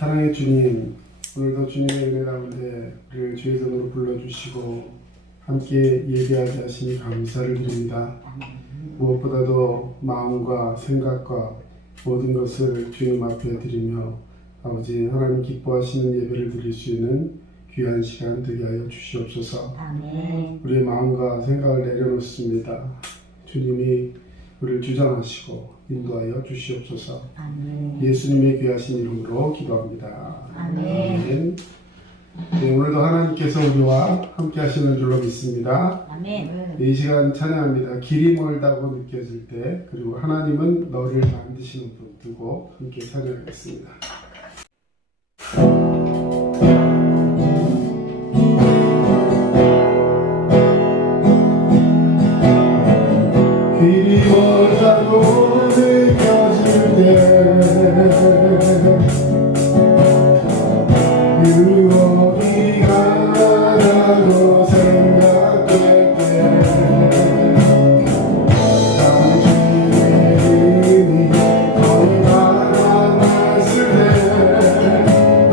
사랑의 주님, 오늘도 주님의 은혜 가운데 우리를 주의 손으로 불러주시고 함께 예배하게 하시니 감사를 드립니다. 무엇보다도 마음과 생각과 모든 것을 주님 앞에 드리며 아버지 하나님 기뻐하시는 예배를 드릴 수 있는 귀한 시간 되게 하여 주시옵소서. 아멘. 우리의 마음과 생각을 내려놓습니다. 주님이 우리를 주장하시고 인도하여 주시옵소서. 아멘. 예수님의 귀하신 이름으로 기도합니다. 아멘. 네, 오늘도 하나님께서 우리와 함께 하시는 줄로 믿습니다. 아멘. 이 시간 찬양합니다. 길이 멀다고 느껴질 때, 그리고 하나님은 너를 만드시는 분 두고 함께 찬양하겠습니다. 길이 멀다고 느껴질 때 유혹이 강하다고 생각될 때 당신의 이름이 거의 바라봤을 때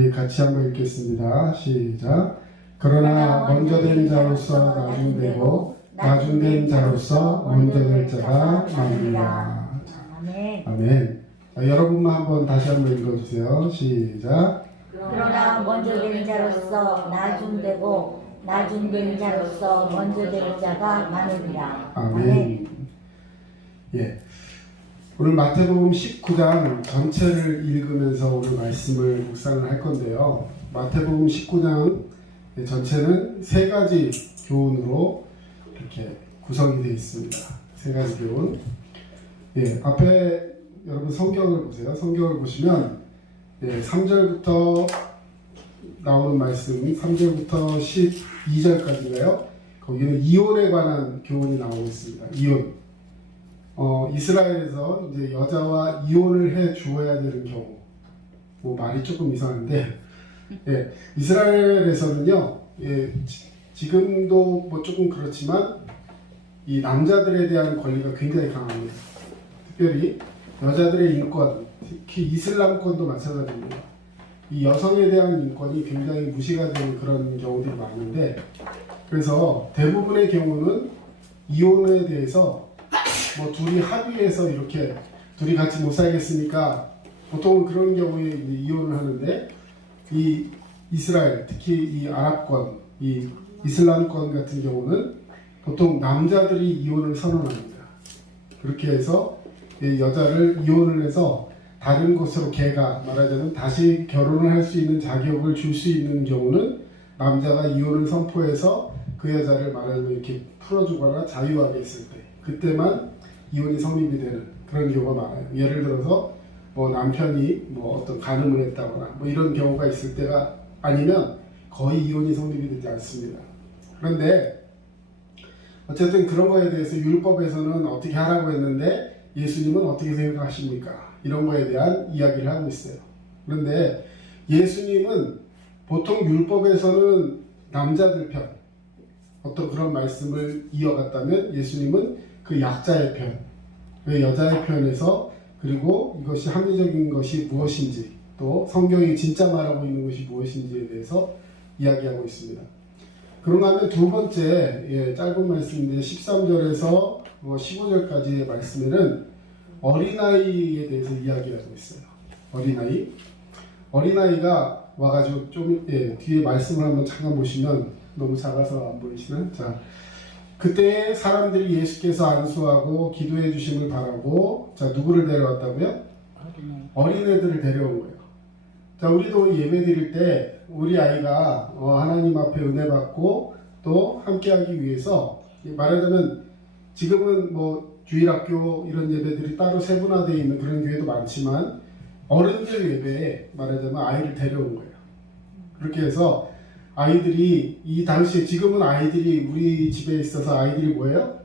우리 같이 한번 읽겠습니다. 시작. 그러나 먼저 된 자로서 나중되고 나중된 자로서 먼저 될 자가 많으리라. 아멘. 아멘. 자, 여러분만 한번 다시 한번 읽어주세요. 시작. 그러나 먼저 된 자로서 나중되고 나중된 자로서 먼저 될 자가 많으리라. 아멘. 예. 오늘 마태복음 19장 전체를 읽으면서 오늘 말씀을 묵상을 할 건데요. 마태복음 19장 전체는 세 가지 교훈으로 이렇게 구성이 되어 있습니다. 세 가지 교훈. 예, 앞에 여러분 성경을 보세요. 성경을 보시면 3절부터 나오는 말씀, 3절부터 12절까지인가요? 거기는 이혼에 관한 교훈이 나오고 있습니다. 이혼. 이스라엘에서 이제 여자와 이혼을 해 주어야 되는 경우. 뭐 말이 조금 이상한데, 예, 이스라엘에서는요, 예, 지금도 뭐 조금 그렇지만 이 남자들에 대한 권리가 굉장히 강합니다. 특별히 여자들의 인권, 특히 이슬람권도 마찬가지입니다. 이 여성에 대한 인권이 굉장히 무시가 되는 그런 경우들이 많은데, 그래서 대부분의 경우는 이혼에 대해서 뭐 둘이 합의해서 이렇게 둘이 같이 못 살겠으니까 보통은 그런 경우에 이혼을 하는데, 이 이스라엘, 특히 이 아랍권, 이 이슬람권 같은 경우는 보통 남자들이 이혼을 선언합니다. 그렇게 해서 여자를 이혼을 해서 다른 곳으로 걔가 말하자면 다시 결혼을 할 수 있는 자격을 줄 수 있는 경우는 남자가 이혼을 선포해서 그 여자를 말하자면 이렇게 풀어주거나 자유하게 있을 때, 그때만 이혼이 성립이 되는 그런 경우가 많아요. 예를 들어서 뭐 남편이 뭐 어떤 간음을 했다거나 뭐 이런 경우가 있을 때가 아니면 거의 이혼이 성립이 되지 않습니다. 그런데 어쨌든 그런 거에 대해서 율법에서는 어떻게 하라고 했는데 예수님은 어떻게 생각하십니까? 이런 거에 대한 이야기를 하고 있어요. 그런데 예수님은 보통 율법에서는 남자들 편, 어떤 그런 말씀을 이어갔다면 예수님은 그 약자의 편, 그 여자의 편에서, 그리고 이것이 합리적인 것이 무엇인지, 또 성경이 진짜 말하고 있는 것이 무엇인지에 대해서 이야기하고 있습니다. 그런가 하면 두 번째 짧은 말씀인데 13절에서 15절까지의 말씀에는 어린아이에 대해서 이야기하고 있어요. 어린아이가 와가지고 좀 뒤에 말씀을 한번 잠깐 보시면 너무 작아서 안 보이시나? 자, 그때 사람들이 예수께서 안수하고 기도해 주심을 바라고, 자, 누구를 데려왔다고요? 어린애들을 데려온 거예요. 자, 우리도 예배 드릴 때 우리 아이가 하나님 앞에 은혜 받고 또 함께하기 위해서, 말하자면 지금은 뭐 주일학교 이런 예배들이 따로 세분화되어 있는 그런 교회도 많지만 어른들 예배에 말하자면 아이를 데려온 거예요. 그렇게 해서 아이들이 이 당시에, 지금은 아이들이 우리 집에 있어서 아이들이 뭐예요?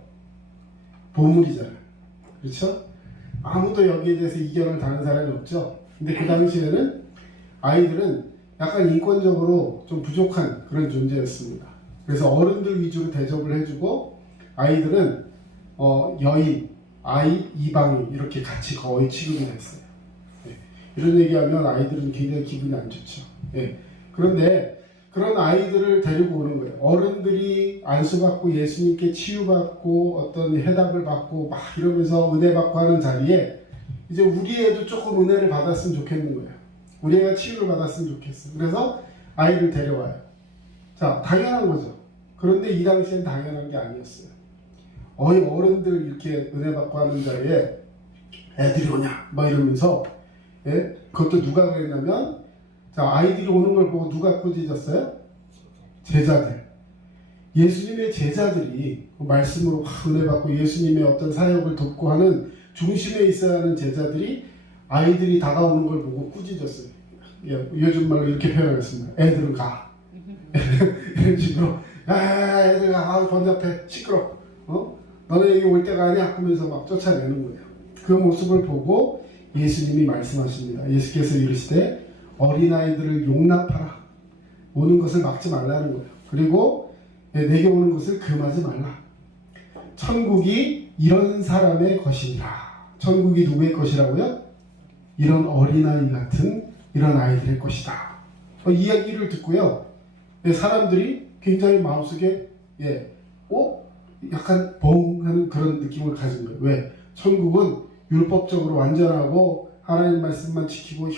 보물이잖아요. 그렇죠? 아무도 여기에 대해서 이견을 다는 사람이 없죠. 근데 그 당시에는 아이들은 약간 인권적으로 좀 부족한 그런 존재였습니다. 그래서 어른들 위주로 대접을 해주고 아이들은 여인, 아이, 이방인 이렇게 같이 거의 취급이 됐어요. 이런 얘기하면 아이들은 굉장히 기분이 안 좋죠. 그런데 그런 아이들을 데리고 오는 거예요. 어른들이 안수받고 예수님께 치유받고 어떤 해답을 받고 막 이러면서 은혜 받고 하는 자리에 이제 우리 애도 조금 은혜를 받았으면 좋겠는 거예요. 우리 애가 치유를 받았으면 좋겠어요. 그래서 아이를 데려와요. 자, 당연한 거죠. 그런데 이 당시엔 당연한 게 아니었어요. 어른들 이렇게 은혜 받고 하는 자리에 애들이 오냐 막 이러면서, 그것도 누가 그랬냐면, 자, 아이들이 오는 걸 보고 누가 꾸짖었어요? 제자들. 예수님의 제자들이 말씀으로 은혜 받고 예수님의 어떤 사역을 돕고 하는 중심에 있어야 하는 제자들이 아이들이 다가오는 걸 보고 꾸짖었어요. 요즘 말로 이렇게 표현하겠습니다. 애들은 가. 이런 식으로. 야, 애들 가. 번잡해. 시끄러. 너네 여기 올 때가 아니야? 하면서 막 쫓아내는 거예요. 그 모습을 보고 예수님이 말씀하십니다. 예수께서 이르시되 어린아이들을 용납하라. 오는 것을 막지 말라는 거예요. 그리고 내게 오는 것을 금하지 말라. 천국이 이런 사람의 것이니라. 천국이 누구의 것이라고요? 이런 어린아이 같은 이런 아이들의 것이다. 이야기를 듣고요. 사람들이 굉장히 마음속에 약간 벙하는 그런 느낌을 가진 거예요. 왜? 천국은 율법적으로 완전하고 하나님 말씀만 지키고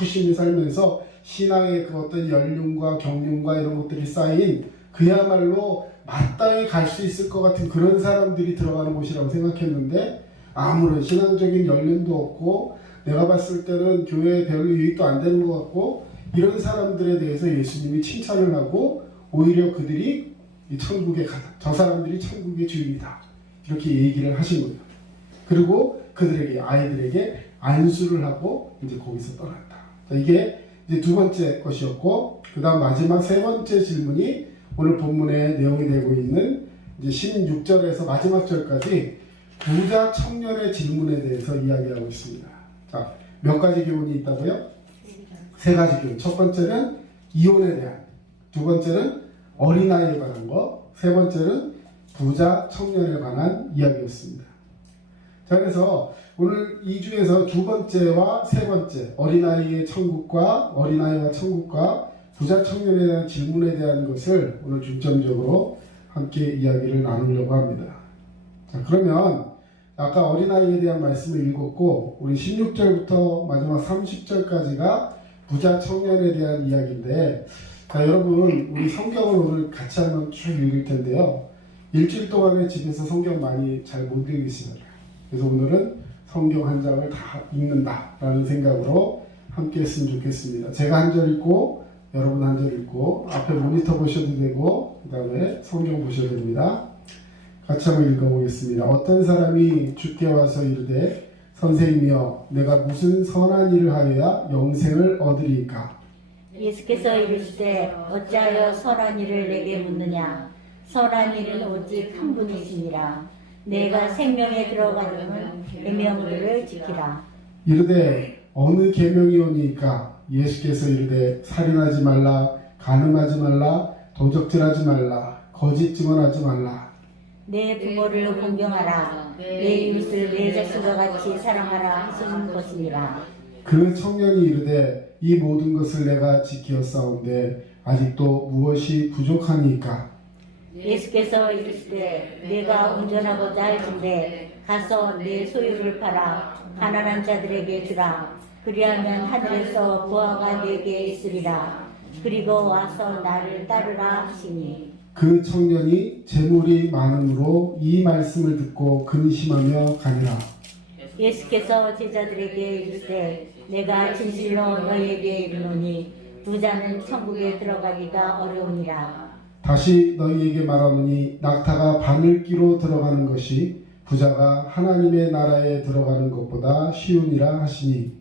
열심히 살면서 신앙의 그 어떤 연륜과 경륜과 이런 것들이 쌓인 그야말로 마땅히 갈 수 있을 것 같은 그런 사람들이 들어가는 곳이라고 생각했는데 아무런 신앙적인 연륜도 없고 내가 봤을 때는 교회에 별 유익도 안 되는 것 같고 이런 사람들에 대해서 예수님이 칭찬을 하고 오히려 그들이 이 천국에 가다. 저 사람들이 천국의 주인이다. 이렇게 얘기를 하신 거예요. 그리고 그들에게 아이들에게 안수를 하고 이제 거기서 떠났다. 자, 이게 이제 두 번째 것이었고 그 다음 마지막 세 번째 질문이 오늘 본문의 내용이 되고 있는 이제 16절에서 마지막 절까지 부자 청년의 질문에 대해서 이야기하고 있습니다. 자, 몇 가지 교훈이 있다고요? 세 가지 교훈. 첫 번째는 이혼에 대한, 두 번째는 어린아이에 관한 거, 세 번째는 부자 청년에 관한 이야기였습니다. 자, 그래서 오늘 이 중에서 두 번째와 세 번째, 어린아이의 천국과 어린아이와 천국과 부자 청년에 대한 질문에 대한 것을 오늘 중점적으로 함께 이야기를 나누려고 합니다. 자, 그러면 아까 어린아이에 대한 말씀을 읽었고 우리 16절부터 마지막 30절까지가 부자 청년에 대한 이야기인데 자, 여러분 우리 성경을 오늘 같이 한번 쭉 읽을 텐데요. 일주일 동안에 집에서 성경 많이 잘 못 읽으시잖아요. 그래서 오늘은 성경 한 장을 다 읽는다라는 생각으로 함께 했으면 좋겠습니다. 제가 한 절 읽고 여러분 한 절 읽고 앞에 모니터 보셔도 되고 그 다음에 성경 보셔도 됩니다. 같이 한번 읽어보겠습니다. 어떤 사람이 주께 와서 이르되 선생님이여 내가 무슨 선한 일을 하여야 영생을 얻으리까? 예수께서 이르시되 어찌하여 선한 일을 내게 묻느냐? 선한 일은 오직 한 분이시니라. 내가 생명에 들어가려면 계명들을 지키라. 이르되 어느 계명이오니까? 예수께서 이르되 살인하지 말라, 간음하지 말라, 도적질하지 말라, 거짓 증언하지 말라. 내 부모를 공경하라. 내 이웃을 내 자신과 같이 사랑하라 하시는 것이니라. 그 청년이 이르되 이 모든 것을 내가 지키었사온데 아직도 무엇이 부족하니까? 예수께서 이르시되 내가 온전하고자 할진대 가서 내 소유를 팔아 가난한 자들에게 주라. 그리하면 하늘에서 보화가 내게 있으리라. 그리고 와서 나를 따르라 하시니. 그 청년이 재물이 많음으로 이 말씀을 듣고 근심하며 가니라. 예수께서 제자들에게 이르시되 내가 진실로 너희에게 이르노니 부자는 천국에 들어가기가 어려우니라. 다시 너희에게 말하노니 낙타가 바늘기로 들어가는 것이 부자가 하나님의 나라에 들어가는 것보다 쉬우니라 하시니.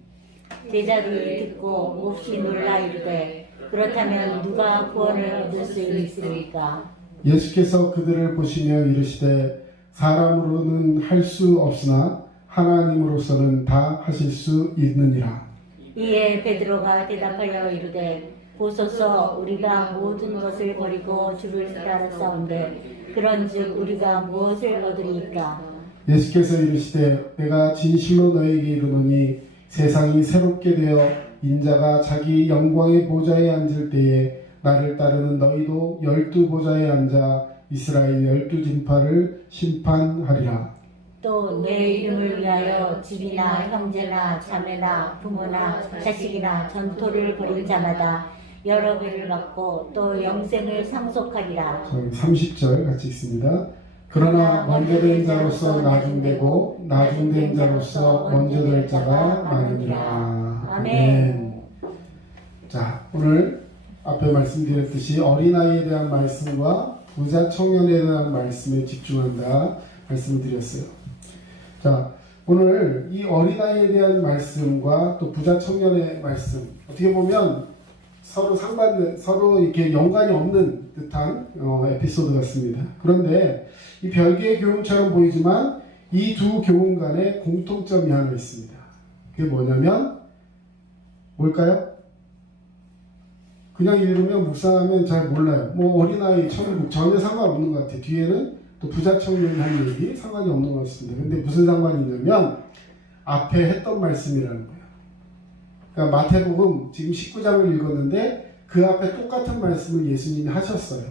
제자들이 듣고 몹시 놀라 이르되 그렇다면 누가 구원을 얻을 수 있으리까? 예수께서 그들을 보시며 이르시되 사람으로는 할 수 없으나 하나님으로서는 다 하실 수 있느니라. 이에 베드로가 대답하여 이르되 보소서 우리가 모든 것을 버리고 주를 따르사온데 그런즉 우리가 무엇을 얻으리까? 예수께서 이르시되 내가 진실로 너희에게 이르노니 세상이 새롭게 되어 인자가 자기 영광의 보좌에 앉을 때에 나를 따르는 너희도 12보좌에 앉아 이스라엘 12진파를 심판하리라. 또 내 이름을 위하여 집이나 형제나 자매나 부모나 자식이나 전토를 벌인 자마다 여러 배를 받고 또 영생을 상속하리라. 30절 같이 읽습니다. 그러나 먼저 된 자로서 나중되고 나중된 자로서 먼저 될 자가 많으니라. 아멘. 자, 오늘 앞에 말씀드렸듯이 어린아이에 대한 말씀과 부자 청년에 대한 말씀에 집중한다 말씀을 드렸어요. 자, 오늘 이 어린아이에 대한 말씀과 또 부자 청년의 말씀 어떻게 보면 서로 상반된, 서로 이렇게 연관이 없는 듯한 에피소드 같습니다. 그런데 이 별개의 교훈처럼 보이지만 이 두 교훈 간에 공통점이 하나 있습니다. 그게 뭐냐면 뭘까요? 그냥 읽으면 묵상하면 잘 몰라요. 뭐 어린아이, 천국 전혀 상관없는 것 같아요. 뒤에는 또 부자 청년이 한 얘기 상관이 없는 것 같습니다. 근데 무슨 상관이 있냐면 앞에 했던 말씀이라는 거예요. 그러니까 마태복음 지금 19장을 읽었는데 그 앞에 똑같은 말씀을 예수님이 하셨어요.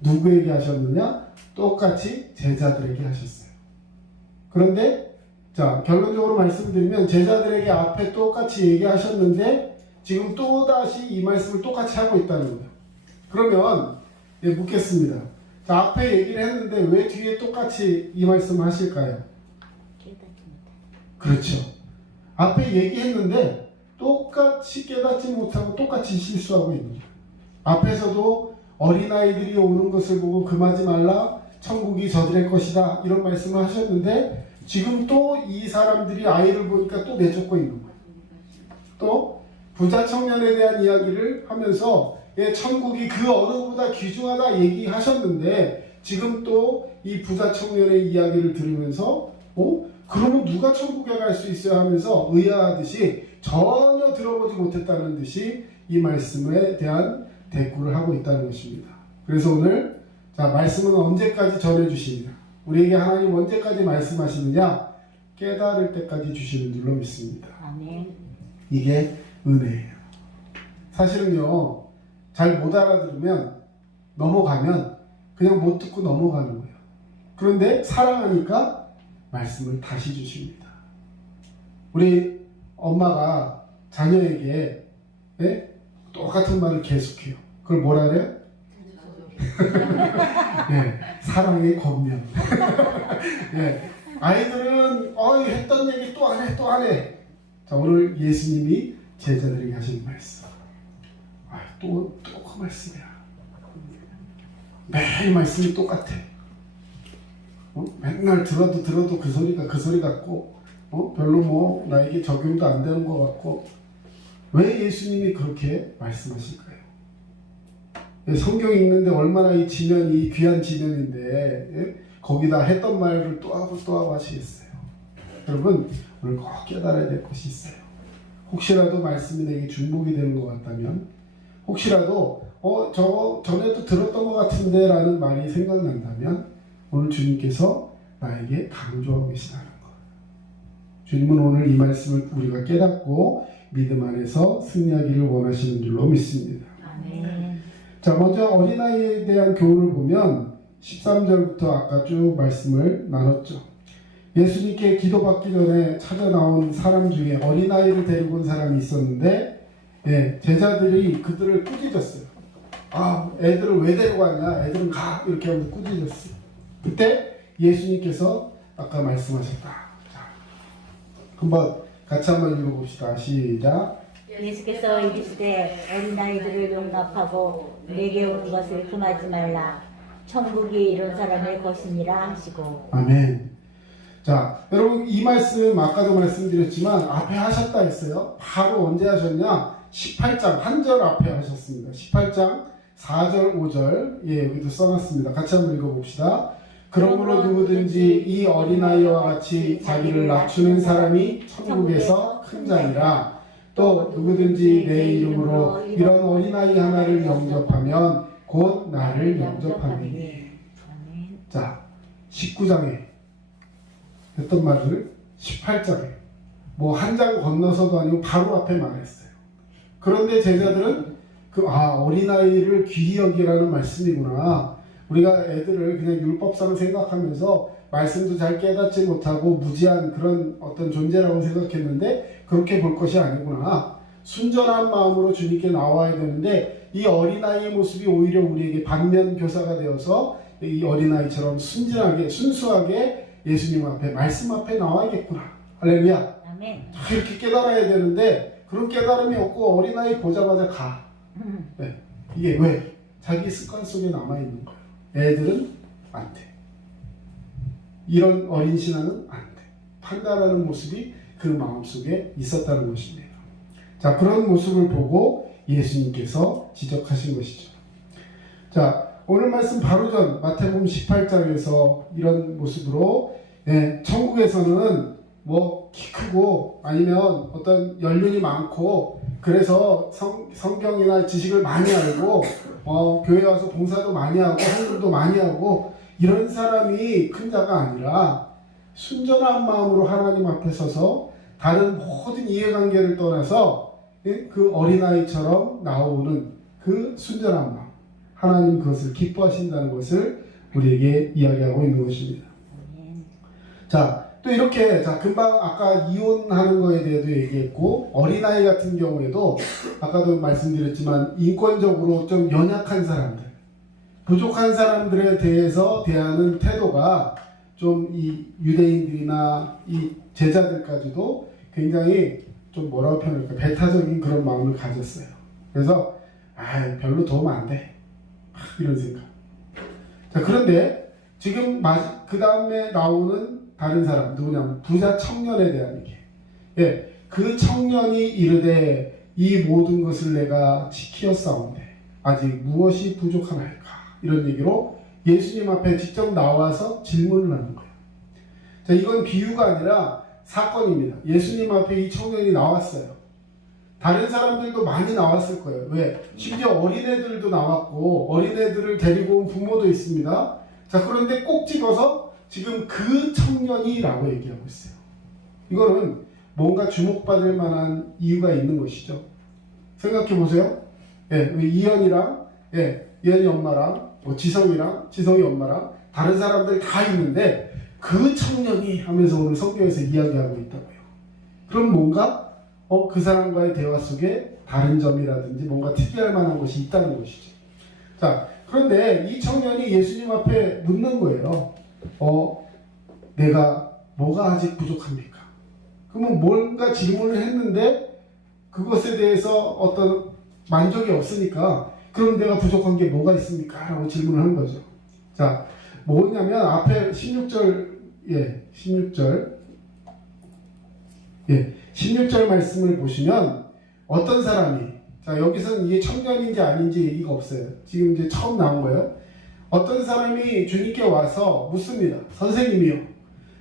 누구에게 하셨느냐? 똑같이 제자들에게 하셨어요. 그런데 자, 결론적으로 말씀드리면 제자들에게 앞에 똑같이 얘기하셨는데 지금 또다시 이 말씀을 똑같이 하고 있다는 거예요. 그러면 묻겠습니다. 자, 앞에 얘기를 했는데 왜 뒤에 똑같이 이 말씀을 하실까요? 그렇죠. 앞에 얘기했는데 똑같이 깨닫지 못하고 똑같이 실수하고 있는 거예요. 앞에서도 어린아이들이 오는 것을 보고 금하지 말라, 천국이 저들의 것이다, 이런 말씀을 하셨는데 지금 또 이 사람들이 아이를 보니까 또 내쫓고 있는 거예요. 또 부자 청년에 대한 이야기를 하면서 천국이 그 어느보다 귀중하다 얘기하셨는데 지금 또 이 부자 청년의 이야기를 들으면서 그러면 누가 천국에 갈 수 있어야 하면서 의아하듯이 전혀 들어보지 못했다는 듯이 이 말씀에 대한 대꾸를 하고 있다는 것입니다. 그래서 오늘 자, 말씀은 언제까지 전해주시느냐, 우리에게 하나님 언제까지 말씀하시느냐, 깨달을 때까지 주시는 줄로 믿습니다. 아멘. 이게 은혜예요. 사실은요, 잘 못 알아들으면 넘어가면 그냥 못 듣고 넘어가는 거예요. 그런데 사랑하니까 말씀을 다시 주십니다. 우리 엄마가 자녀에게 똑같은 말을 계속해요. 그걸 뭐라 그래요? 사랑의 권면. 아이들은 했던 얘기 또 안 해, 또 안 해. 자, 오늘 예수님이 제자들에게 하신 말씀. 또 그 말씀이야. 매일 말씀이 똑같아. 맨날 들어도 그 소리 같고, 별로 나에게 적용도 안 되는 것 같고, 왜 예수님이 그렇게 말씀하실까요? 성경 읽는데 얼마나 이 지면이 귀한 지면인데, 거기다 했던 말을 또 하고 하시겠어요. 여러분, 오늘 꼭 깨달아야 될 것이 있어요. 혹시라도 말씀이 내게 중복이 되는 것 같다면, 혹시라도 전에도 들었던 것 같은데 라는 말이 생각난다면 오늘 주님께서 나에게 강조하고 계시다는 것. 주님은 오늘 이 말씀을 우리가 깨닫고 믿음 안에서 승리하기를 원하시는 줄로 믿습니다. 아멘. 자, 먼저 어린아이에 대한 교훈을 보면 13절부터 아까 쭉 말씀을 나눴죠. 예수님께 기도받기 전에 찾아 나온 사람 중에 어린아이를 데리고 온 사람이 있었는데 제자들이 그들을 꾸짖었어요. 애들을 왜 데려왔냐? 애들은 가! 이렇게 하면서 꾸짖었어요. 그때 예수님께서 아까 말씀하셨다. 자, 같이 한번 읽어봅시다. 시작. 예수께서 이르시되 어린아이들을 용납하고 내게 오는 것을 금하지 말라. 천국이 이런 사람의 것이니라 하시고. 아멘. 자, 여러분 이 말씀 아까도 말씀드렸지만 앞에 하셨다 했어요. 바로 언제 하셨냐? 18장 한 절 앞에 하셨습니다. 18장 4절 5절 여기도 써놨습니다. 같이 한번 읽어봅시다. 그러므로 누구든지 이 어린아이와 같이 자기를 낮추는 사람이 천국에서 큰 자니라. 또 누구든지 내 이름으로 이런 어린아이 하나를 영접하면 곧 나를 영접하리니. 자, 19장에 했던 말을 18장에 한 장 건너서도 아니고 바로 앞에 말했어요. 그런데 제자들은 어린아이를 귀히 여기라는 말씀이구나. 우리가 애들을 그냥 율법상 생각하면서 말씀도 잘 깨닫지 못하고 무지한 그런 어떤 존재라고 생각했는데 그렇게 볼 것이 아니구나. 순전한 마음으로 주님께 나와야 되는데 이 어린아이의 모습이 오히려 우리에게 반면 교사가 되어서 이 어린아이처럼 순수하게 예수님 앞에 말씀 앞에 나와야겠구나. 할렐루야. 아멘. 이렇게 깨달아야 되는데 그런 깨달음이 없고 어린아이 보자마자 가. 이게 왜? 자기 습관 속에 남아있는 거예요. 애들은 안 돼. 이런 어린 신앙은 안 돼. 판단하는 모습이 그 마음속에 있었다는 것이네요. 자, 그런 모습을 보고 예수님께서 지적하신 것이죠. 자, 오늘 말씀 바로 전 마태복음 18장에서 이런 모습으로 천국에서는 키 크고 아니면 어떤 연륜이 많고 그래서 성경이나 지식을 많이 알고 교회 와서 봉사도 많이 하고 헌금도 많이 하고 이런 사람이 큰 자가 아니라 순전한 마음으로 하나님 앞에 서서 다른 모든 이해관계를 떠나서 그 어린아이처럼 나오는 그 순전한 마음, 하나님 그것을 기뻐하신다는 것을 우리에게 이야기하고 있는 것입니다. 자, 또 이렇게 금방 아까 이혼하는 거에 대해도 얘기했고, 어린아이 같은 경우에도 아까도 말씀드렸지만 인권적으로 좀 연약한 사람들, 부족한 사람들에 대해서 대하는 태도가 좀 이 유대인들이나 이 제자들까지도 굉장히 좀 뭐라고 표현할까, 배타적인 그런 마음을 가졌어요. 그래서 별로 도움 안 돼, 이런 생각. 자, 그런데 지금 그 다음에 나오는 다른 사람 누구냐면 부자 청년에 대한 얘기. 예, 그 청년이 이르되 이 모든 것을 내가 지키었사온데 아직 무엇이 부족하나이까, 이런 얘기로 예수님 앞에 직접 나와서 질문을 하는 거예요. 자, 이건 비유가 아니라 사건입니다. 예수님 앞에 이 청년이 나왔어요. 다른 사람들도 많이 나왔을 거예요. 왜? 심지어 어린애들도 나왔고 어린애들을 데리고 온 부모도 있습니다. 자, 그런데 꼭 집어서 지금 그 청년이라고 얘기하고 있어요. 이거는 뭔가 주목받을 만한 이유가 있는 것이죠. 생각해 보세요. 예, 이현이랑, 이현이 엄마랑, 지성이 엄마랑 다른 사람들 다 있는데 그 청년이 하면서 오늘 성경에서 이야기하고 있다고요. 그럼 뭔가 그 사람과의 대화 속에 다른 점이라든지 뭔가 특이할 만한 것이 있다는 것이죠. 자, 그런데 이 청년이 예수님 앞에 묻는 거예요. 내가 뭐가 아직 부족합니까? 그러면 뭔가 질문을 했는데 그것에 대해서 어떤 만족이 없으니까 그럼 내가 부족한 게 뭐가 있습니까? 라고 질문을 한 거죠. 자, 뭐냐면 앞에 16절 16절 말씀을 보시면 어떤 사람이, 자, 여기서는 이게 청년인지 아닌지 얘기가 없어요. 지금 이제 처음 나온 거예요. 어떤 사람이 주님께 와서 묻습니다. 선생님이요,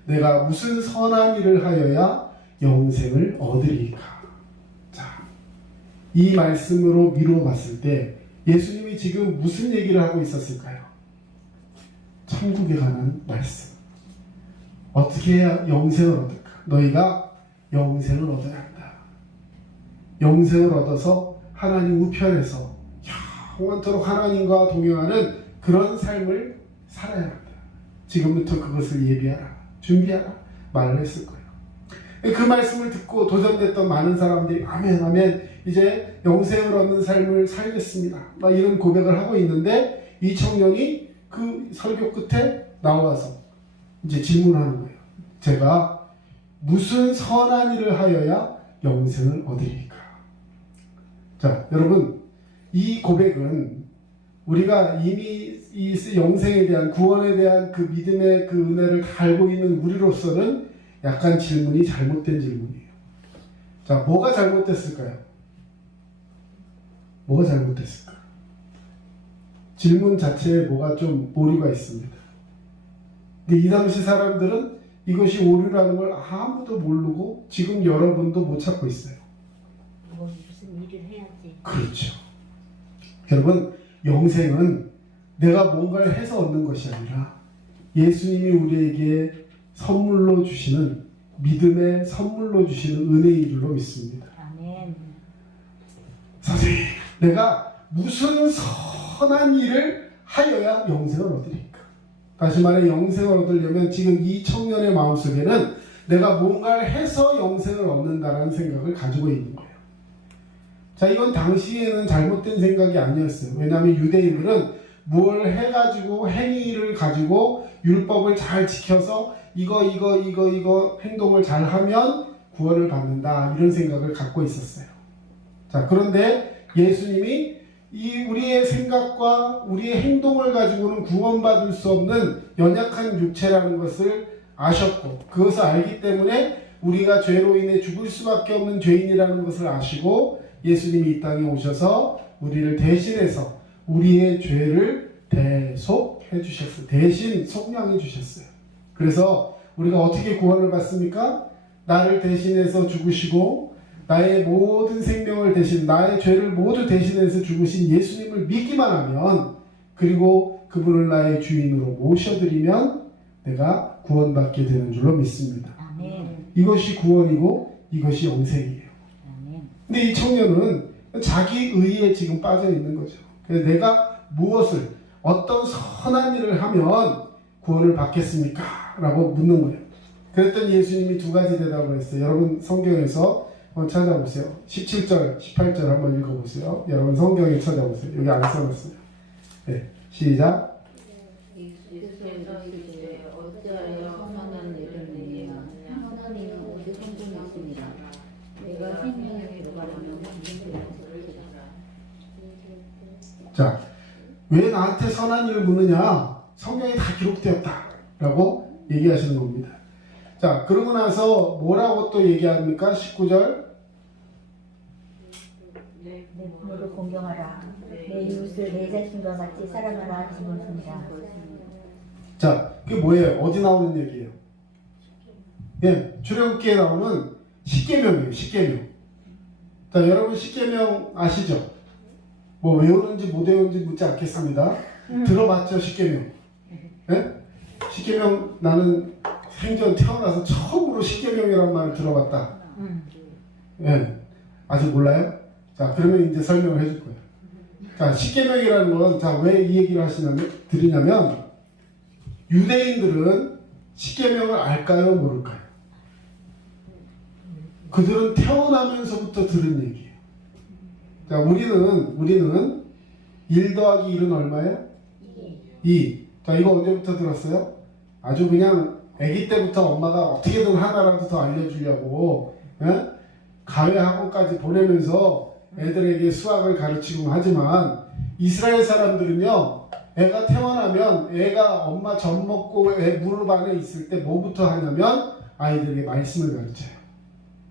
내가 무슨 선한 일을 하여야 영생을 얻으리까? 자, 이 말씀으로 미루어 봤을 때 예수님이 지금 무슨 얘기를 하고 있었을까요? 천국에 관한 말씀. 어떻게 해야 영생을 얻을까? 너희가 영생을 얻어야 한다. 영생을 얻어서 하나님 우편에서 영원토록 하나님과 동행하는 그런 삶을 살아야 한다. 지금부터 그것을 예비하라, 준비하라 말을 했을 거예요. 그 말씀을 듣고 도전됐던 많은 사람들이 아멘 아멘, 이제 영생을 얻는 삶을 살겠습니다, 막 이런 고백을 하고 있는데 이 청년이 그 설교 끝에 나와서 이제 질문하는 거예요. 제가 무슨 선한 일을 하여야 영생을 얻으리까? 자, 여러분, 이 고백은 우리가 이미 이 영생에 대한, 구원에 대한 그 믿음의 그 은혜를 다 알고 있는 우리로서는 약간 질문이 잘못된 질문이에요. 자, 뭐가 잘못됐을까요? 뭐가 잘못됐을까? 질문 자체에 뭐가 좀 오류가 있습니다. 근데 이 당시 사람들은 이것이 오류라는 걸 아무도 모르고 지금 여러분도 못 찾고 있어요. 무슨 일을 해야지. 그렇죠. 여러분, 영생은 내가 뭔가를 해서 얻는 것이 아니라 예수님이 우리에게 선물로 주시는, 믿음의 선물로 주시는 은혜인 줄로 믿습니다. 아멘. 선생님, 내가 무슨 선한 일을 하여야 영생을 얻으리까? 다시 말해, 영생을 얻으려면 지금 이 청년의 마음속에는 내가 뭔가를 해서 영생을 얻는다는 생각을 가지고 있는 거예요. 자, 이건 당시에는 잘못된 생각이 아니었어요. 왜냐하면 유대인들은 뭘 해가지고, 행위를 가지고 율법을 잘 지켜서 이거 행동을 잘 하면 구원을 받는다, 이런 생각을 갖고 있었어요. 자, 그런데 예수님이 이 우리의 생각과 우리의 행동을 가지고는 구원받을 수 없는 연약한 육체라는 것을 아셨고, 그것을 알기 때문에 우리가 죄로 인해 죽을 수밖에 없는 죄인이라는 것을 아시고 예수님이 이 땅에 오셔서 우리를 대신해서 우리의 죄를 대속해 주셨어요. 대신 속량해 주셨어요. 그래서 우리가 어떻게 구원을 받습니까? 나를 대신해서 죽으시고 나의 모든 생명을 대신, 나의 죄를 모두 대신해서 죽으신 예수님을 믿기만 하면, 그리고 그분을 나의 주인으로 모셔드리면 내가 구원받게 되는 줄로 믿습니다. 아멘. 이것이 구원이고 이것이 영생이에요. 아멘. 근데 이 청년은 자기 의에 지금 빠져 있는 거죠. 그래서 내가 무엇을, 어떤 선한 일을 하면 구원을 받겠습니까? 라고 묻는 거예요. 그랬더니 예수님이 두 가지 대답을 했어요. 여러분 성경에서 한번 찾아보세요. 17절, 18절 한번 읽어보세요. 여러분 성경에 찾아보세요. 여기 안 써놨어요. 네, 시작. 예수께서 이르시되 어찌하여 선한 일을 내게 하느냐 하나님은 오직 성공이시니라 내가 생명에 들어가려면 당신의 약속을 지키라. 자, 왜 나한테 선한 일을 묻느냐? 성경에 다 기록되었다 라고 얘기하시는 겁니다. 자, 그러고 나서 뭐라고 또 얘기합니까? 19절. 내 부모를 공경하라. 내 이웃을 내 자신과 같이 사랑하라 하시니라. 자, 그게 뭐예요? 어디 나오는 얘기예요? 예, 출애굽기에 나오는 십계명이에요. 십계명. 자, 여러분 십계명 아시죠? 뭐 외우는지 못 외우는지 묻지 않겠습니다. 들어봤죠, 십계명? 예? 십계명 나는 생전 태어나서 처음으로 십계명이라는 말을 들어봤다. 예, 아직 몰라요? 자, 그러면 이제 설명을 해줄 거예요. 자, 십계명이라는 건, 자, 왜 이 얘기를 드리냐면, 유대인들은 십계명을 알까요, 모를까요? 그들은 태어나면서부터 들은 얘기예요. 자, 우리는 1 더하기 1은 얼마예요? 2. 자, 이거 언제부터 들었어요? 아주 그냥 아기 때부터 엄마가 어떻게든 하나라도 더 알려주려고, 예? 가외 학원까지 보내면서 애들에게 수학을 가르치고 하지만, 이스라엘 사람들은요, 애가 태어나면 애가 엄마 젖 먹고 애 무릎 안에 있을 때 뭐부터 하냐면 아이들에게 말씀을 가르쳐요.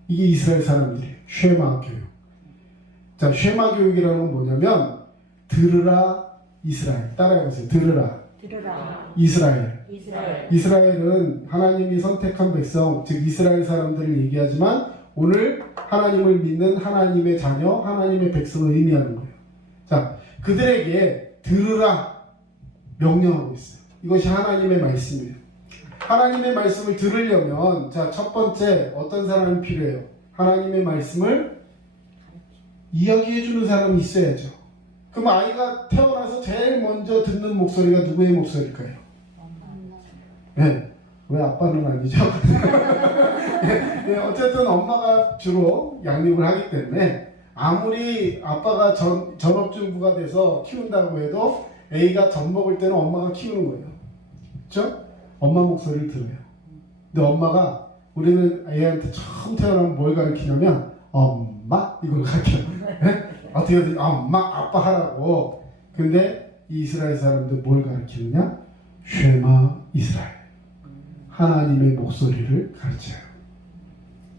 이게 이스라엘 사람들이에요. 쉐마 교육. 자, 쉐마 교육이라는 건 뭐냐면 들으라 이스라엘. 따라해보세요. 들으라 이스라엘. 이스라엘은 하나님이 선택한 백성, 즉 이스라엘 사람들을 얘기하지만 오늘 하나님을 믿는 하나님의 자녀, 하나님의 백성을 의미하는 거예요. 자, 그들에게 들으라 명령하고 있어요. 이것이 하나님의 말씀이에요. 하나님의 말씀을 들으려면, 자, 첫 번째 어떤 사람이 필요해요? 하나님의 말씀을 이야기해주는 사람이 있어야죠. 그럼 아이가 태어나서 제일 먼저 듣는 목소리가 누구의 목소리일까요? 네. 왜 아빠는 아니죠? 네, 어쨌든 엄마가 주로 양육을 하기 때문에 아무리 아빠가 전업주부가 돼서 키운다고 해도 애가 젖 먹을 때는 엄마가 키우는 거예요. 그렇죠? 엄마 목소리를 들어요. 근데 엄마가, 우리는 애한테 처음 태어나면 뭘 가르치냐면 엄마 이걸 가르쳐요. 네? 어떻게든 엄마 아빠 하라고. 근데 이 이스라엘 사람들 뭘 가르치느냐? 쉐마 이스라엘, 하나님의 목소리를 가르쳐요.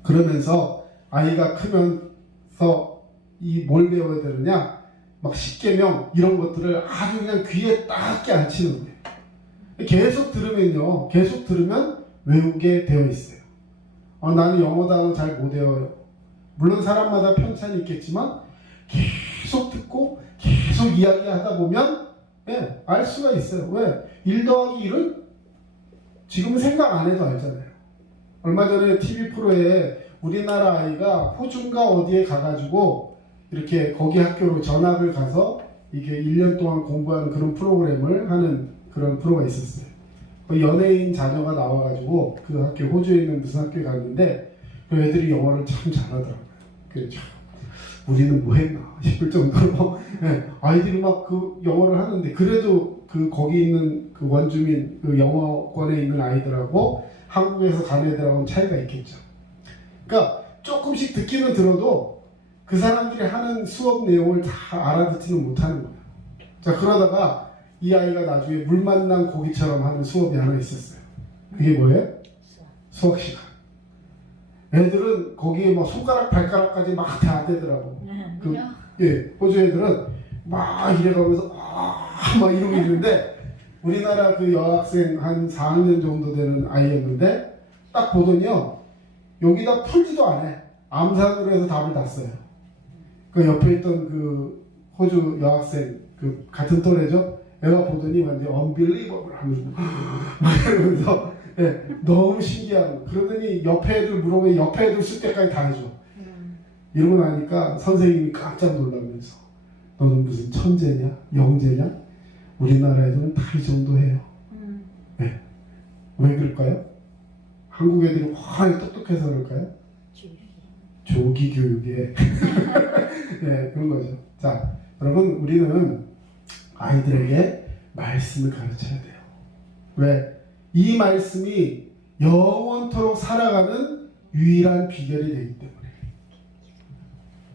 그러면서 아이가 크면서 이 뭘 배워야 되느냐? 막 십계명 이런 것들을 아주 그냥 귀에 딱 껴앉히는 거예요. 계속 들으면요, 계속 들으면 외우게 되어 있어요. 나는 영어 단어 잘 못 외워요. 물론 사람마다 편차는 있겠지만 계속 듣고 계속 이야기하다 보면, 예, 알 수가 있어요. 왜? 1 더하기 1은 지금은 생각 안 해도 알잖아요. 얼마 전에 TV 프로에 우리나라 아이가 호주인가 어디에 가가지고 이렇게 거기 학교로 전학을 가서 이게 1년 동안 공부하는 그런 프로그램을 하는 그런 프로가 있었어요. 그 연예인 자녀가 나와가지고 그 학교, 호주에 있는 무슨 학교에 갔는데 그 애들이 영어를 참 잘하더라고요. 그래서 우리는 뭐 했나 싶을 정도로 네, 아이들이 막 그 영어를 하는데, 그래도 그 거기 있는 그 원주민 그 영어권에 있는 아이들하고 한국에서 간 애들하고는 차이가 있겠죠. 그러니까 조금씩 듣기는 들어도 그 사람들이 하는 수업 내용을 다 알아듣지는 못하는 거예요. 자, 그러다가 이 아이가 나중에 물 만난 고기처럼 하는 수업이 하나 있었어요. 그게 뭐예요? 수학 시간. 애들은 거기에 막 손가락 발가락까지 막 다 되더라고. 예, 호주 애들은 막 이래가면서 막 이러고 있는데, 우리나라 그 여학생 한 4학년 정도 되는 아이였는데 딱 보더니요, 여기다 풀지도 않아. 암산으로 해서 답을 다 써요. 그 옆에 있던 그 호주 여학생, 그 같은 또래죠? 애가 보더니 완전 unbelievable 하면서 막 이러면서, 예, 너무 신기한 거. 그러더니 옆에 애들 물어보면 옆에 애들 쓸 때까지 다 해줘. 이러고 나니까 선생님이 깜짝 놀라면서 너는 무슨 천재냐? 영재냐? 우리나라 애들은 다 이 정도 해요. 네. 왜 그럴까요? 한국 애들이 훨씬 똑똑해서 그럴까요? 조기 교육에 네, 그런 거죠. 자, 여러분 우리는 아이들에게 말씀을 가르쳐야 돼요. 왜? 이 말씀이 영원토록 살아가는 유일한 비결이 되기 때문에.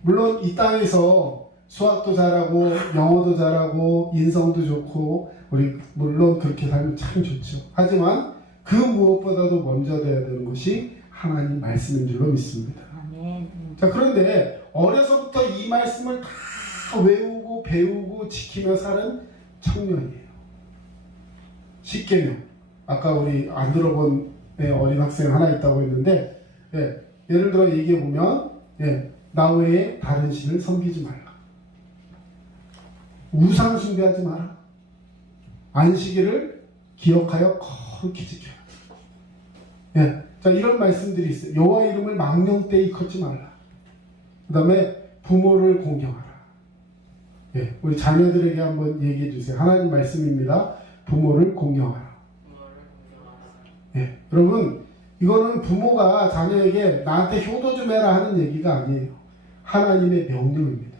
물론 이 땅에서 수학도 잘하고 영어도 잘하고 인성도 좋고 우리 물론 그렇게 살면 참 좋죠. 하지만 그 무엇보다도 먼저 돼야 되는 것이 하나님 말씀인 줄로 믿습니다. 아멘. 자, 그런데 어려서부터 이 말씀을 다 외우고 배우고 지키며 사는 청년이에요. 십계명. 아까 우리 안 들어본 어린 학생 하나 있다고 했는데, 예를 들어 얘기해 보면, 나 외에 다른 신을 섬기지 말라. 우상 숭배하지 마라. 안식일을 기억하여 거룩히 지켜라. 자, 이런 말씀들이 있어요. 여호와 이름을 망령되이 일컫지 말라. 그 다음에 부모를 공경하라. 우리 자녀들에게 한번 얘기해 주세요. 하나님 말씀입니다. 부모를 공경하라. 여러분, 이거는 부모가 자녀에게 나한테 효도 좀 해라 하는 얘기가 아니에요. 하나님의 명령입니다.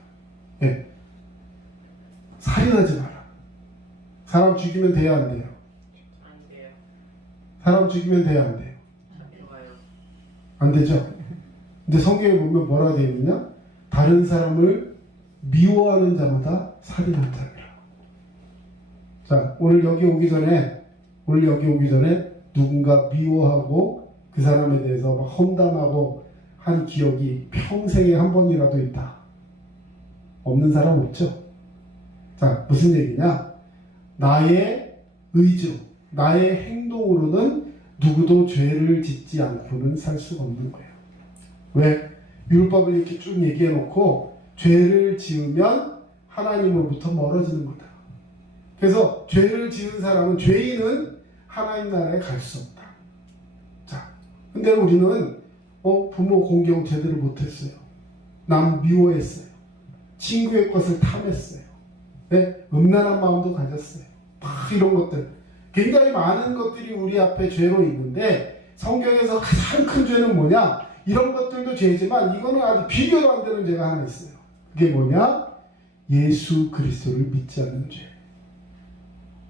살인하지 마라. 사람 죽이면 돼야 안 돼요? 안 돼요. 사람 죽이면 돼야 안 돼요? 좋아요. 안 되죠? 근데 성경에 보면 뭐라 되어 있느냐? 다른 사람을 미워하는 자마다 살인한 자니라. 자, 오늘 여기 오기 전에 누군가 미워하고 그 사람에 대해서 막 험담하고 한 기억이 평생에 한 번이라도 있다. 없는 사람 없죠? 자, 무슨 얘기냐? 나의 의지로, 나의 행동으로는 누구도 죄를 짓지 않고는 살 수가 없는 거예요. 왜? 율법을 이렇게 쭉 얘기해 놓고 죄를 지으면 하나님으로부터 멀어지는 거다. 그래서 죄를 지은 사람은, 죄인은 하나님 나라에 갈 수 없다. 자, 근데 우리는 부모 공경 제대로 못했어요. 남 미워했어요. 친구의 것을 탐했어요. 음란한 마음도 가졌어요. 이런 것들, 굉장히 많은 것들이 우리 앞에 죄로 있는데 성경에서 가장 큰 죄는 뭐냐? 이런 것들도 죄지만 이거는 아주 비교도 안 되는 죄가 하나 있어요. 그게 뭐냐? 예수 그리스도를 믿지 않는 죄.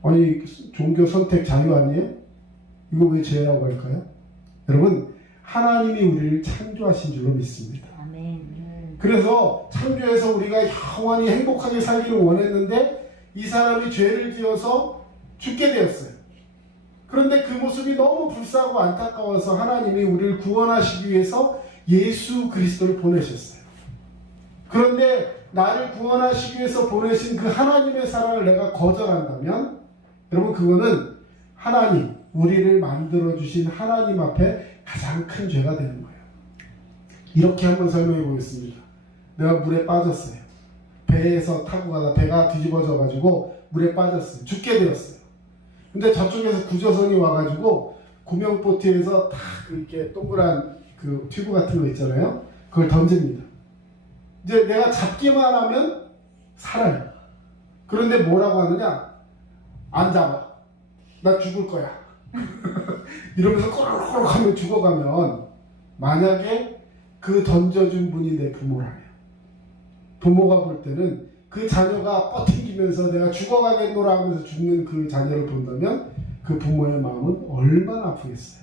아니, 종교 선택 자유 아니에요? 이거 왜 죄라고 할까요? 여러분, 하나님이 우리를 창조하신 줄로 믿습니다. 아멘. 그래서 창조해서 우리가 영원히 행복하게 살기를 원했는데 이 사람이 죄를 지어서 죽게 되었어요. 그런데 그 모습이 너무 불쌍하고 안타까워서 하나님이 우리를 구원하시기 위해서 예수 그리스도를 보내셨어요. 그런데 나를 구원하시기 위해서 보내신 그 하나님의 사랑을 내가 거절한다면, 여러분, 그거는 하나님, 우리를 만들어주신 하나님 앞에 가장 큰 죄가 되는 거예요. 이렇게 한번 설명해 보겠습니다. 내가 물에 빠졌어요. 배에서 타고 가다 배가 뒤집어져 가지고 물에 빠졌어요. 죽게 되었어요. 근데 저쪽에서 구조선이 와가지고 구명보트에서 딱 이렇게 동그란 그 튜브 같은 거 있잖아요. 그걸 던집니다. 이제 내가 잡기만 하면 살아요. 그런데 뭐라고 하느냐? 안 잡아. 나 죽을 거야. 이러면서 꼬르륵 하면 죽어가면, 만약에 그 던져준 분이 내 부모라면, 부모가 볼 때는 그 자녀가 뻗팅기면서 내가 죽어가겠노라 하면서 죽는 그 자녀를 본다면 그 부모의 마음은 얼마나 아프겠어요.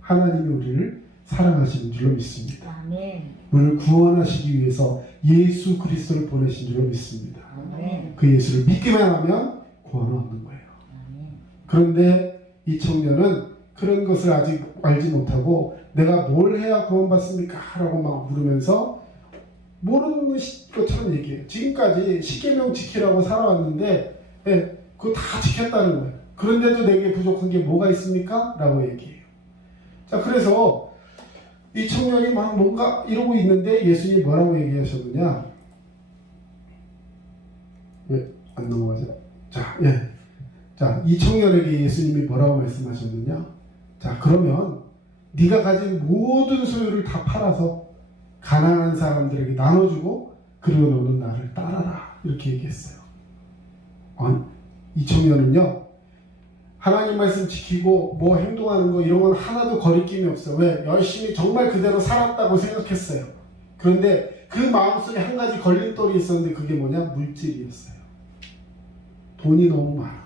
하나님이 우리를 사랑하시는 줄로 믿습니다. 아멘. 우리를 구원하시기 위해서 예수 그리스도를 보내신 줄로 믿습니다. 아멘. 그 예수를 믿기만 하면 구원을 얻는 거예요. 아멘. 그런데 이 청년은 그런 것을 아직 알지 못하고 내가 뭘 해야 구원받습니까? 라고 막 물으면서 모르는 것처럼 얘기해요. 지금까지 십계명 지키라고 살아왔는데 그거 다 지켰다는 거예요. 그런데도 내게 부족한 게 뭐가 있습니까? 라고 얘기해요. 자, 그래서 이 청년이 막 뭔가 이러고 있는데 예수님이 뭐라고 얘기하셨느냐? 왜 안 넘어가죠? 자, 이 청년에게 예수님이 뭐라고 말씀하셨느냐? 자, 그러면 네가 가진 모든 소유를 다 팔아서 가난한 사람들에게 나눠주고 그리고 너는 나를 따라라 이렇게 얘기했어요. 이 청년은요 하나님 말씀 지키고 뭐 행동하는 거 이런 건 하나도 거리낌이 없어요. 왜? 열심히 정말 그대로 살았다고 생각했어요. 그런데 그 마음속에 한 가지 걸림돌이 있었는데 그게 뭐냐? 물질이었어요. 돈이 너무 많아.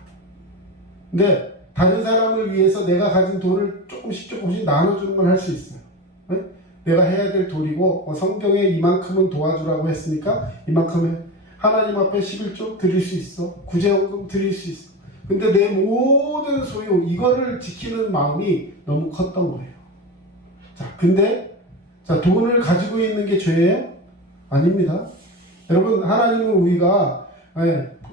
근데 다른 사람을 위해서 내가 가진 돈을 조금씩 나눠주는 건 할 수 있어요. 네? 내가 해야 될 도리고 성경에 이만큼은 도와주라고 했으니까 이만큼은 하나님 앞에 11조 드릴 수 있어. 구제원금 드릴 수 있어. 근데 내 모든 소유 이거를 지키는 마음이 너무 컸던 거예요. 자, 근데 돈을 가지고 있는 게 죄예요? 아닙니다. 여러분 하나님은 우리가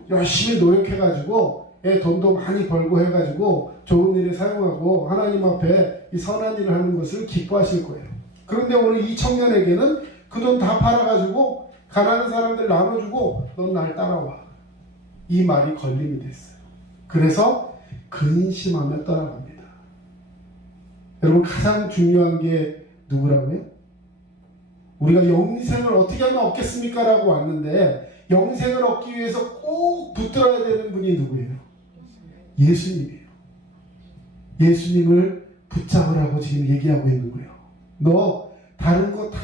열심히 노력해가지고 돈도 많이 벌고 해가지고 좋은 일에 사용하고 하나님 앞에 이 선한 일을 하는 것을 기뻐하실 거예요. 그런데 오늘 이 청년에게는 그 돈 다 팔아가지고 가난한 사람들 나눠주고 넌 날 따라와. 이 말이 걸림이 됐어요. 그래서 근심하며 떠나갑니다. 여러분 가장 중요한 게 누구라고요? 우리가 영생을 어떻게 하면 얻겠습니까? 라고 왔는데 영생을 얻기 위해서 꼭 붙들어야 되는 분이 누구예요? 예수님이에요. 예수님을 붙잡으라고 지금 얘기하고 있는 거예요. 너 다른 거 다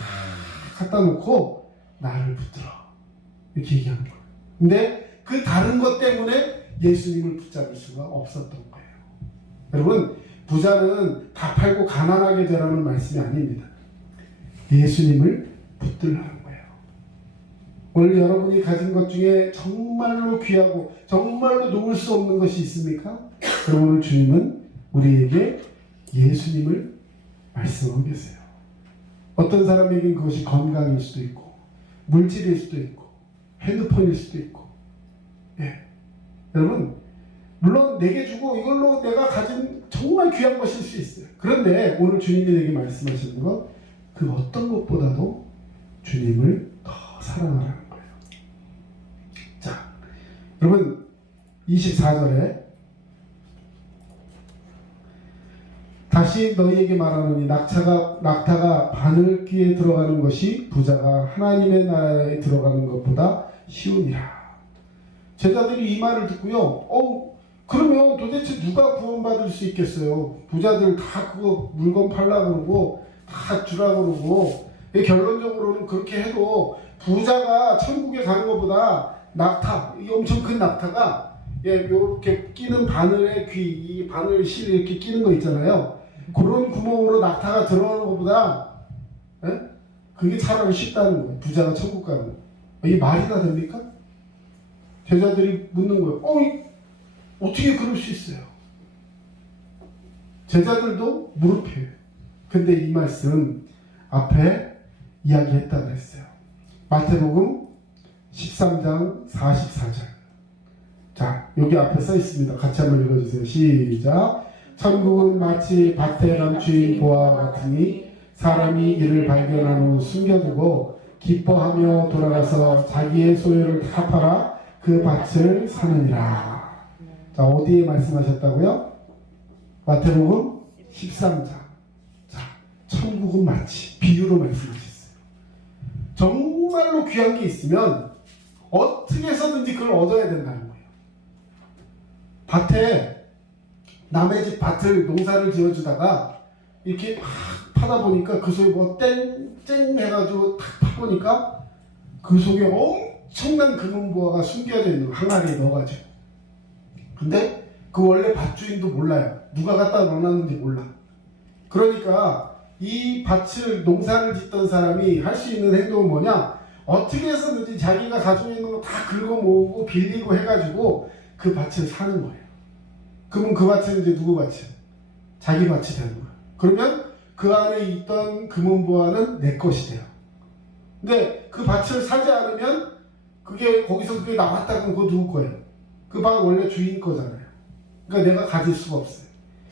갖다 놓고 나를 붙들어. 이렇게 얘기하는 거예요. 근데 그 다른 것 때문에 예수님을 붙잡을 수가 없었던 거예요. 여러분 부자는 다 팔고 가난하게 되라는 말씀이 아닙니다. 예수님을 붙들라는 거예요. 오늘 여러분이 가진 것 중에 정말로 귀하고 정말로 놓을 수 없는 것이 있습니까? 그럼 오늘 주님은 우리에게 예수님을 말씀하고 계세요. 어떤 사람에게는 그것이 건강일 수도 있고 물질일 수도 있고 핸드폰일 수도 있고 여러분 물론 내게 주고 이걸로 내가 가진 정말 귀한 것일 수 있어요. 그런데 오늘 주님이 내게 말씀하시는 건 그 어떤 것보다도 주님을 더 사랑하라는 거예요. 자, 여러분 24절에 다시 너희에게 말하노니 낙타가 바늘귀에 들어가는 것이 부자가 하나님의 나라에 들어가는 것보다 쉬우니라. 제자들이 이 말을 듣고요. 그러면 도대체 누가 구원받을 수 있겠어요? 부자들 다 그거 물건 팔라 그러고 다 주라 그러고 결론적으로는 그렇게 해도 부자가 천국에 가는 것보다 낙타, 이 엄청 큰 낙타가 이렇게 끼는 바늘에 이 바늘 실 이렇게 끼는 거 있잖아요. 그런 구멍으로 낙타가 들어가는 것보다 그게 차라리 쉽다는 거예요. 부자가 천국 가는 거. 이게 말이 다 됩니까? 제자들이 묻는 거예요. 어떻게 그럴 수 있어요? 제자들도 무릎해요. 근데 이 말씀 앞에 이야기했다고 했어요. 마태복음 13장 44절. 자, 여기 앞에 써 있습니다. 같이 한번 읽어주세요. 시작. 천국은 마치 밭에 감추인 보화와 같으니 사람이 이를 발견한 후 숨겨두고 기뻐하며 돌아가서 자기의 소유를 다 팔아 그 밭을 사느니라. 자, 어디에 말씀하셨다고요? 마태복음 13장. 자, 천국은 마치 비유로 말씀하셨어요. 정말로 귀한 게 있으면 어떻게 해서든지 그걸 얻어야 된다는 거예요. 밭에 남의 집 밭을 농사를 지어주다가 이렇게 막 파다 보니까 그 속에 뭐 땡 해가지고 탁 파보니까 그 속에 엄청난 금은보화가 숨겨져 있는 거 항아리에 넣어가지고. 근데 그 원래 밭주인도 몰라요. 누가 갖다 넣어놨는지 몰라. 그러니까 이 밭을 농사를 짓던 사람이 할 수 있는 행동은 뭐냐? 어떻게 해서든지 자기가 가지고 있는 거 다 긁어 모으고 빌리고 해가지고 그 밭을 사는 거예요. 그러면 그 밭은 이제 누구 밭이에요? 자기 밭이 되는 거예요. 그러면 그 안에 있던 금은보화는 내 것이 돼요. 근데 그 밭을 사지 않으면 거기서 그게 나왔다 그러면 그거 누구 거예요? 그 밭 원래 주인 거잖아요. 그러니까 내가 가질 수가 없어요.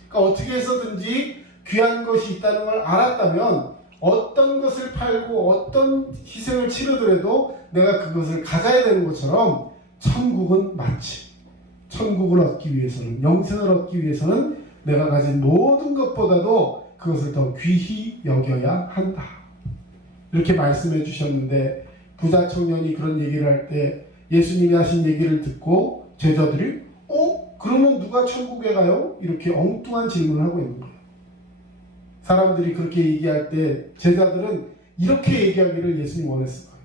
그러니까 어떻게 해서든지 귀한 것이 있다는 걸 알았다면 어떤 것을 팔고 어떤 희생을 치르더라도 내가 그것을 가져야 되는 것처럼 천국은 마치 천국을 얻기 위해서는 영생을 얻기 위해서는 내가 가진 모든 것보다도 그것을 더 귀히 여겨야 한다. 이렇게 말씀해 주셨는데 부자 청년이 그런 얘기를 할 때 예수님이 하신 얘기를 듣고 제자들이 그러면 누가 천국에 가요? 이렇게 엉뚱한 질문을 하고 있는 거예요. 사람들이 그렇게 얘기할 때 제자들은 이렇게 얘기하기를 예수님 원했을 거예요.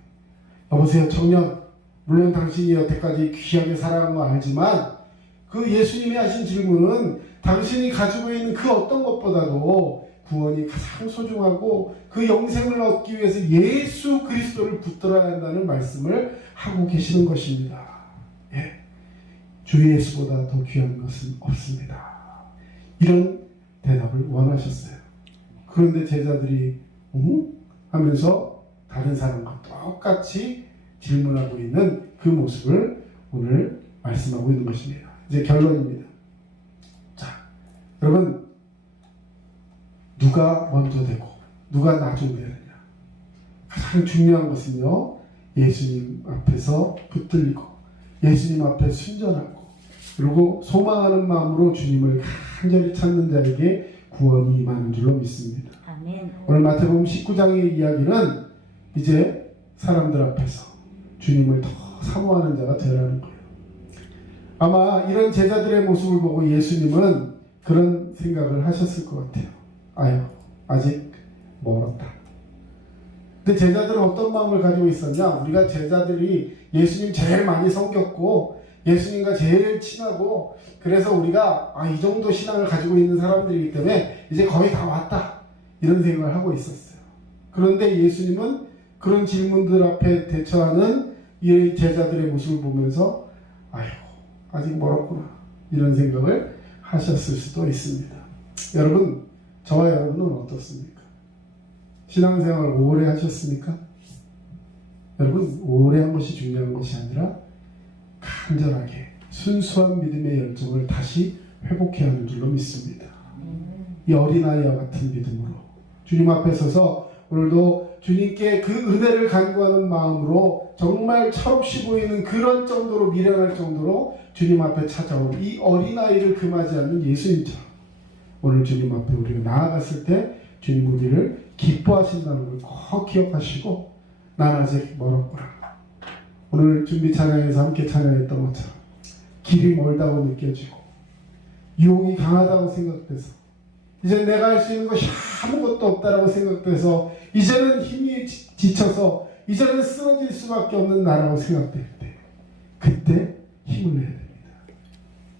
여보세요 청년, 물론 당신이 여태까지 귀하게 살아간 거 알지만 그 예수님이 하신 질문은 당신이 가지고 있는 그 어떤 것보다도 구원이 가장 소중하고 그 영생을 얻기 위해서 예수 그리스도를 붙들어야 한다는 말씀을 하고 계시는 것입니다. 예. 주 예수보다 더 귀한 것은 없습니다. 이런 대답을 원하셨어요. 그런데 제자들이 하면서 다른 사람과 똑같이 질문하고 있는 그 모습을 오늘 말씀하고 있는 것입니다. 이제 결론입니다. 자, 여러분 누가 먼저 되고 누가 나중 되느냐. 가장 중요한 것은요, 예수님 앞에서 붙들리고 예수님 앞에 순전하고 그리고 소망하는 마음으로 주님을 간절히 찾는 자에게 구원이 임하는 줄로 믿습니다. 아멘. 오늘 마태복음 19장의 이야기는 이제 사람들 앞에서 주님을 더 사모하는 자가 되라는 거예요. 아마 이런 제자들의 모습을 보고 예수님은 그런 생각을 하셨을 것 같아요. 아유, 아직 멀었다. 근데 제자들은 어떤 마음을 가지고 있었냐? 우리가 제자들이 예수님 제일 많이 섬겼고 예수님과 제일 친하고 그래서 우리가 이 정도 신앙을 가지고 있는 사람들이기 때문에 이제 거의 다 왔다. 이런 생각을 하고 있었어요. 그런데 예수님은 그런 질문들 앞에 대처하는 이 제자들의 모습을 보면서 아유, 아직 멀었구나. 이런 생각을 하셨을 수도 있습니다. 여러분, 저와 여러분은 어떻습니까? 신앙생활 오래 하셨습니까? 여러분, 오래 한 것이 중요한 것이 아니라 간절하게 순수한 믿음의 열정을 다시 회복해야 하는 줄로 믿습니다. 이 어린아이와 같은 믿음으로 주님 앞에 서서 오늘도 주님께 그 은혜를 간구하는 마음으로 정말 철없이 보이는 그런 정도로 미련할 정도로 주님 앞에 찾아온 이 어린아이를 금하지 않는 예수님처럼 오늘 주님 앞에 우리가 나아갔을 때 주님 우리를 기뻐하신다는 걸 꼭 기억하시고 난 아직 멀었구나. 오늘 준비 찬양에서 함께 찬양했던 것처럼 길이 멀다고 느껴지고 유혹이 강하다고 생각돼서 이제 내가 할 수 있는 것이 아무것도 없다라고 생각돼서 이제는 힘이 지쳐서 이제는 쓰러질 수밖에 없는 나라고 생각될 때 그때 힘을 내야 됩니다.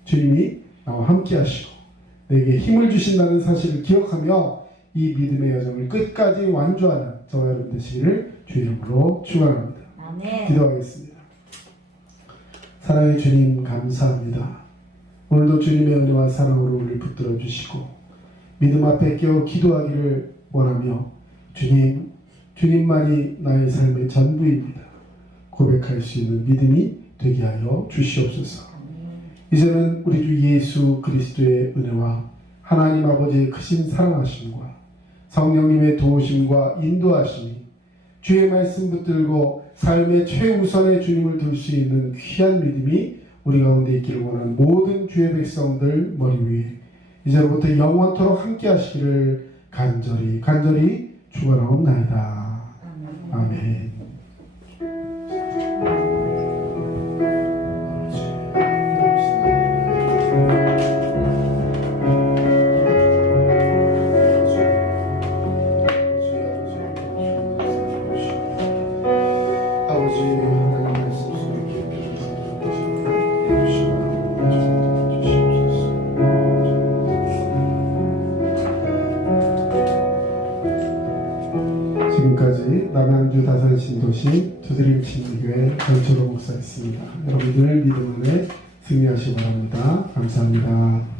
주님이 나와 함께 하시고 내게 힘을 주신다는 사실을 기억하며 이 믿음의 여정을 끝까지 완주하는 저와 여러분 되시기를 주 이름으로 축원합니다. 아멘. 기도하겠습니다. 사랑의 주님 감사합니다. 오늘도 주님의 은혜와 사랑으로 우리를 붙들어 주시고 믿음 앞에 깨어 기도하기를 원하며 주님만이 나의 삶의 전부입니다. 고백할 수 있는 믿음이 되게 하여 주시옵소서. 이제는 우리 주 예수 그리스도의 은혜와 하나님 아버지의 크신 사랑하심과 성령님의 도우심과 인도하심이 주의 말씀 붙들고 삶의 최우선의 주님을 둘 수 있는 귀한 믿음이 우리 가운데 있기를 원하는 모든 주의 백성들 머리 위에 이제로부터 영원토록 함께 하시기를 간절히 축원하옵나이다. 아멘. 지금까지 남양주 다산신도시 두드림침교회 전철호 목사였습니다. 여러분들 믿음 안에 승리하시기 바랍니다. 감사합니다.